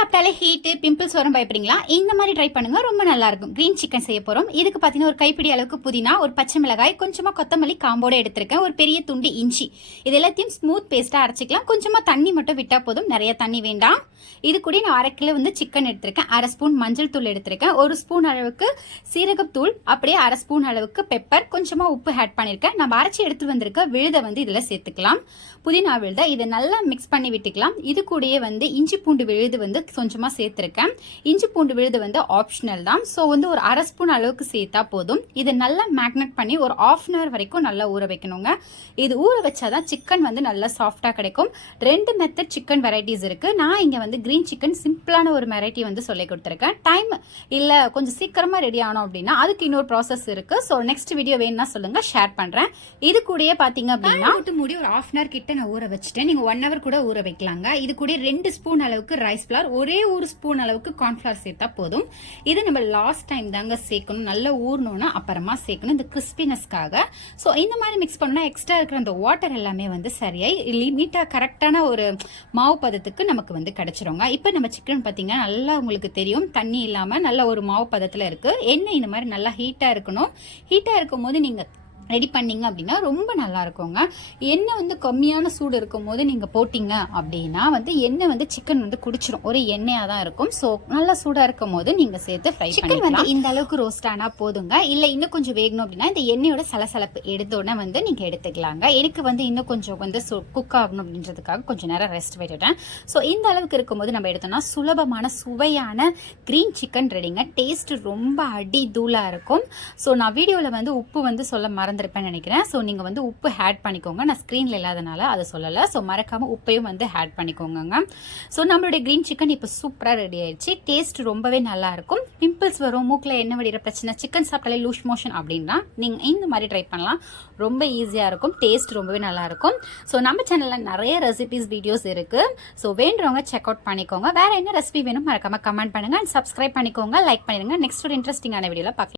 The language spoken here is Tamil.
சாப்பிட்டாலே ஹீட்டு பிம்பிள்ஸ் வரும் பயப்படுறீங்களா? இந்த மாதிரி ட்ரை பண்ணுங்க ரொம்ப நல்லா இருக்கும் கிரீன் சிக்கன் செய்ய போறோம். இதுக்கு பார்த்தீங்கன்னா ஒரு கைப்பிடி அளவுக்கு புதினா ஒரு பச்சை மிளகாய் கொஞ்சமா கொத்தமல்லி காம்போட எடுத்திருக்கேன். ஒரு பெரிய துண்டு இஞ்சி. இது எல்லாத்தையும் ஸ்மூத் பேஸ்டா அரைச்சிக்கலாம். கொஞ்சமா தண்ணி மட்டும் விட்டா போதும். நிறைய தண்ணி வேண்டாம். இது கூட நான் அரை கிலோ வந்து சிக்கன் எடுத்திருக்கேன். அரை ஸ்பூன் மஞ்சள் தூள் எடுத்திருக்கேன். ஒரு ஸ்பூன் அளவுக்கு சீரகத்தூள் அப்படியே அரை ஸ்பூன் அளவுக்கு பெப்பர் கொஞ்சமா உப்பு ஆட் பண்ணியிருக்கேன். நம்ம அரைச்சி எடுத்து வந்திருக்க விழுதை வந்து இதில் சேர்த்துக்கலாம். புதினா விழுதை இதை நல்லா மிக்ஸ் பண்ணி விட்டுக்கலாம். இது கூடயே வந்து இஞ்சி பூண்டு விழுது வந்து கொஞ்சமாக சேர்த்துருக்கேன். இஞ்சி பூண்டு விழுது வந்து ஆப்ஷனல் தான். ஸோ வந்து ஒரு அரை ஸ்பூன் அளவுக்கு சேர்த்தா போதும். இதை நல்லா மேக்னெட் பண்ணி ஒரு ஆஃப் அன் ஹவர் வரைக்கும் நல்லா ஊற வைக்கணுங்க. இது ஊற வச்சாதான் சிக்கன் வந்து நல்லா சாஃப்டாக கிடைக்கும். ரெண்டு மெத்தட் சிக்கன் வெரைட்டிஸ் இருக்குது நான் இங்கே வந்து க்ரீன் சிக்கன் சிம்பிளான ஒரு வெரைட்டி வந்து சொல்லி கொடுத்துருக்கேன். டைம் இல்லை கொஞ்சம் சீக்கிரமாக ரெடி ஆனோம் அப்படின்னா அதுக்கு இன்னொரு ப்ராசஸ் இருக்குது ஸோ நெக்ஸ்ட் வீடியோ வேணும்னா சொல்லுங்கள் ஷேர் பண்ணுறேன் இது கூடயே பார்த்தீங்க அப்படின்னா போட்டு மூடி ஒரு ஆஃப் அன் ஹவர் கிட்ட நான் ஊற வச்சுட்டேன். நீங்கள் ஒன் ஹவர் கூட ஊற வைக்கலாங்க. இது கூட ரெண்டு ஸ்பூன் அளவுக்கு ரைஸ் ஃப்ளார் ஒரே ஒரு ஸ்பூன் அளவுக்கு கார்ன்ஃப்ளவர் சேர்த்தா போதும். இது நம்ம லாஸ்ட் டைம் தாங்க சேர்க்கணும். நல்லா ஊறணும்னா அப்புறமா சேர்க்கணும். இந்த கிறிஸ்பினஸ்க்காக ஸோ இந்த மாதிரி மிக்ஸ் பண்ணால் எக்ஸ்ட்ரா இருக்கிற அந்த வாட்டர் எல்லாமே வந்து சரியாய் லிமிட்டாக கரெக்டான ஒரு மாவு பதத்துக்கு நமக்கு வந்து வச்சுருங்க இப்போ நம்ம சிக்கன் பார்த்தீங்கன்னா நல்லா உங்களுக்கு தெரியும். தண்ணி இல்லாமல் நல்ல ஒரு மாவு பதத்தில் இருக்குது எண்ணெய் இந்த மாதிரி நல்லா ஹீட்டாக இருக்கணும். ஹீட்டாக இருக்கும் போது நீங்கள் ரெடி பண்ணீங்க அப்படின்னா ரொம்ப நல்லா இருக்குங்க. எண்ணெய் வந்து கம்மியான சூடு இருக்கும் போது நீங்கள் போட்டிங்க அப்படின்னா வந்து எண்ணெய் வந்து சிக்கன் வந்து குடிச்சிரும். ஒரு எண்ணெயாக தான் இருக்கும். ஸோ நல்லா சூடாக இருக்கும் போது நீங்கள் சேர்த்து ஃப்ரை சிக்கன் வந்து இந்த அளவுக்கு ரோஸ்ட் ஆனால் போதுங்க. இல்லை இன்னும் கொஞ்சம் வேகணும் அப்படின்னா இந்த எண்ணெயோட சலசலப்பு எடுத்தோடனே வந்து நீங்கள் எடுத்துக்கலாங்க. எனக்கு வந்து இன்னும் கொஞ்சம் வந்து குக் ஆகணும் அப்படின்றதுக்காக கொஞ்சம் நேரம் ரெஸ்ட் விட்டுட்டேன். ஸோ இந்த அளவுக்கு இருக்கும்போது நம்ம எடுத்தோம்னா சுலபமான சுவையான க்ரீன் சிக்கன் ரெடிங்க டேஸ்ட் ரொம்ப அடி தூளாக இருக்கும். ஸோ நான் வீடியோவில் வந்து உப்பு வந்து சொல்ல மறந்துருப்பேன் நினைக்கிறேன். ஸோ நீங்கள் வந்து உப்பு ஆட் பண்ணிக்கோங்க. நான் ஸ்க்ரீனில் இல்லாதனால அதை சொல்லலை. ஸோ மறக்காமல் உப்பையும் வந்து ஆட் பண்ணிக்கோங்க ஸோ நம்மளுடைய க்ரீன் சிக்கன் இப்போ சூப்பராக ரெடி ஆயிடுச்சு. டேஸ்ட் ரொம்பவே நல்லாயிருக்கும் பிம்பிள்ஸ் வரும். மூக்கில் என்ன வடிகிற பிரச்சனை சிக்கன் சாப்பிட்டாலே லூஸ் மோஷன் அப்படின்னா நீங்கள் இந்த மாதிரி ட்ரை பண்ணலாம். ரொம்ப ஈஸியாக இருக்கும். டேஸ்ட் ரொம்பவே நல்லா இருக்கும். ஸோ நம்ம சேனலில் நிறைய ரெசிபிஸ் வீடியோஸ் இருக்குது ஸோ வேண்டுறவங்க செக் அவுட் பண்ணிக்கோங்க. வேறு என்ன ரெசிபி வேணும் மறக்காமல் கமெண்ட் பண்ணுங்கள் அண்ட் சப்ஸ்கிரைப் பண்ணிக்கோங்க. லைக் பண்ணிடுங்க. நெக்ஸ்ட் ஒரு இன்ட்ரெஸ்டிங்கான வீடியோவில் பார்க்கலாம்.